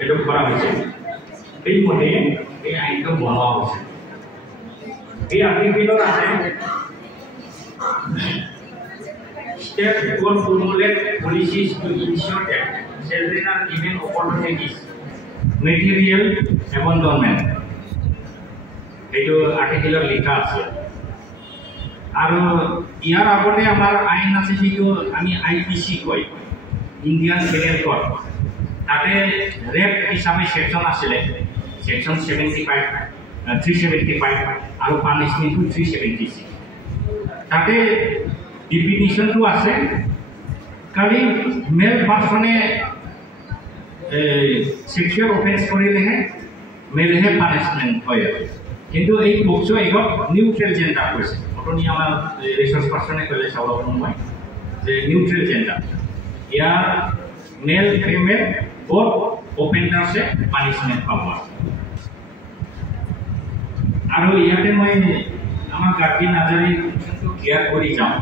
এইটো কৰা হৈছে এইমতে এই আইনটো বনোৱা হৈছে এই আৰ্টিকেলত আছে steps to formulate policies to ensure that children are given opportunities material abandonment এইটো আৰ্টিকেলত লিখা আছে আৰু ইয়াৰ আগতে আমাৰ আইন আছে যিটো আমি আইপিসি কয় ইণ্ডিয়ান পেনেল কোড তাতে ৰেপ হিচাপে সেকশন আছিলে সেকশন 75 375 আৰু পানিশমেন্ট 376 তাতে ডিফিনিশন তো আছে কালি মেল পার্সনে সেক্সুয়াল অফেন্স করিলেহে মেলেহে পানিশমেন্ট হয় কিন্তু এই পক্সো এগত নিউট্রাল জেন্ডার কইছে অটনি আমার রিসোর্স পার্সনে কইলে চাওয়া নহয় যে নিউট্রাল জেন্ডার ইয়ার male female both offenders punishment পাবো আৰু ইয়াতে মই আমাৰ গাৰ্ডি নাজাৰি কিন্তু ক্লিয়াৰ কৰি যাম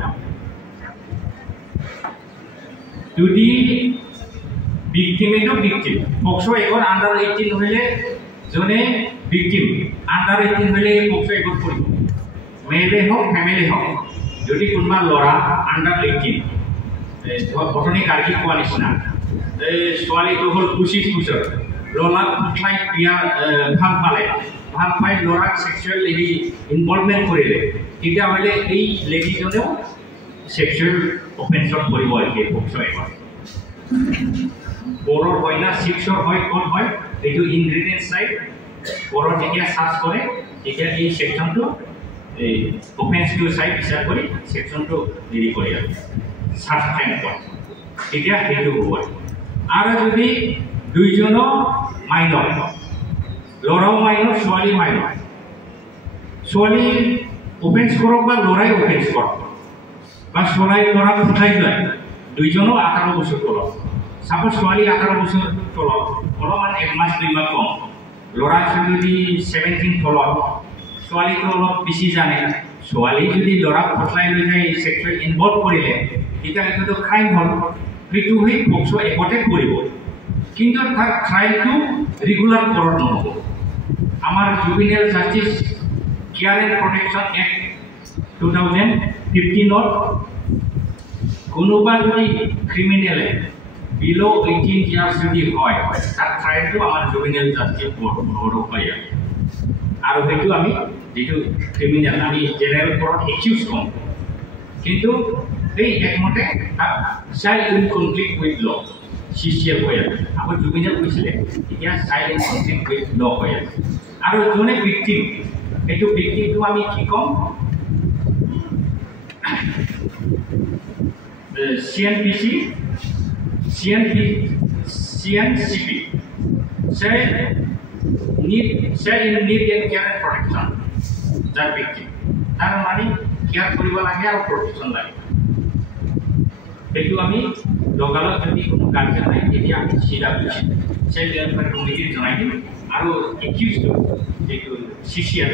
যদি victim পক্সো এগৰ আন্ডাৰ 18 হইলে জনে victim আন্ডাৰ 18 হইলে পক্সো এগৰ কৰিব মেলে হোক ফ্যামিলি হোক যদি কোনবা লৰা আন্ডাৰ 18 ঘটনি কাৰ্কি কোৱা নিচিনা ছোৱালী তো হল 25 বছৰ লৰাক ফাই বিয়া ভাল পাই লৰাক সেক্সুয়াল লেডি ইনভলভমেন্ট কৰিলে তেতিয়া হলে এই লেডিজনেও সেক্সুয়াল অফেন্সত কৰিব এই পক্সো এগৰ বড়ৰ হয় না 6 হয় কোন হয় এইটো ইনগ্রেডিয়েন্ট সাইড বড় যেতিয়া সার্চ করে তেতিয়া এই সেকশনটো এই অফেন্স টু সাইড বিচাৰ কৰি সেকশনটো ৰেডি কৰি আছে সাৰ্চ ফাইন কৰে তেতিয়া সেইটো হ'ব আৰু যদি দুইজন মাইনৰ লৰাও মাইনৰ ছোৱালী মাইনৰ ছোৱালী অফেন্স কৰক বা লৰাই অফেন্স কৰক বা ছোৱালী লৰা উঠাই যায় দুইজন 18 বছৰ তলত সাপোজ ছোৱালী 18 বছৰ তলত অলপমান এক মাস দুই মাস কম লৰা যদি 17 তলত ছোৱালী তো অলপ বেছি জানে ছোৱালী যদি লৰা ফটলাই লৈ যায় সেক্সুয়াল ইনভলভ কৰিলে তেতিয়া এইটো ক্ৰাইম হল সেইটো হৈ পক্সো একতে কৰিব কিন্তু তাৰ ক্ৰাইমটো ৰেগুলাৰ কৰক নহব আমাৰ juvenile justice care and protection act 2015 কোনোবা যদি ক্ৰিমিনালে below 18 years যদি হয় তাৰ ক্ৰাইমটো আমাৰ জুভেনাইল জাস্টিস বড় হয় আৰু সেইটো আমি যেটো ক্রিমিনাল আমি জেনারেল কোর্ট একিউজ কম কিন্তু এই একমতে child in conflict with law CCL হয় আমাৰ জুভেনাইল কৈছিলে এতিয়া চাইল্ড ইন কনফ্লিক্ট উইথ ল হয় আৰু জনে ভিকটিম এইটো ভিকটিমটো আমি কি কম CNPC CNCP say need and care and protection that victim তার মানে কেয়ার কৰিব লাগে আৰু protection লাগে এইটো আমি লগালগ যদি কোনো গাৰ্জেন নাই তেতিয়া আমি সিধা বুজি সেই কমিটি জনাই দিম আৰু একিউজড যেটো CCR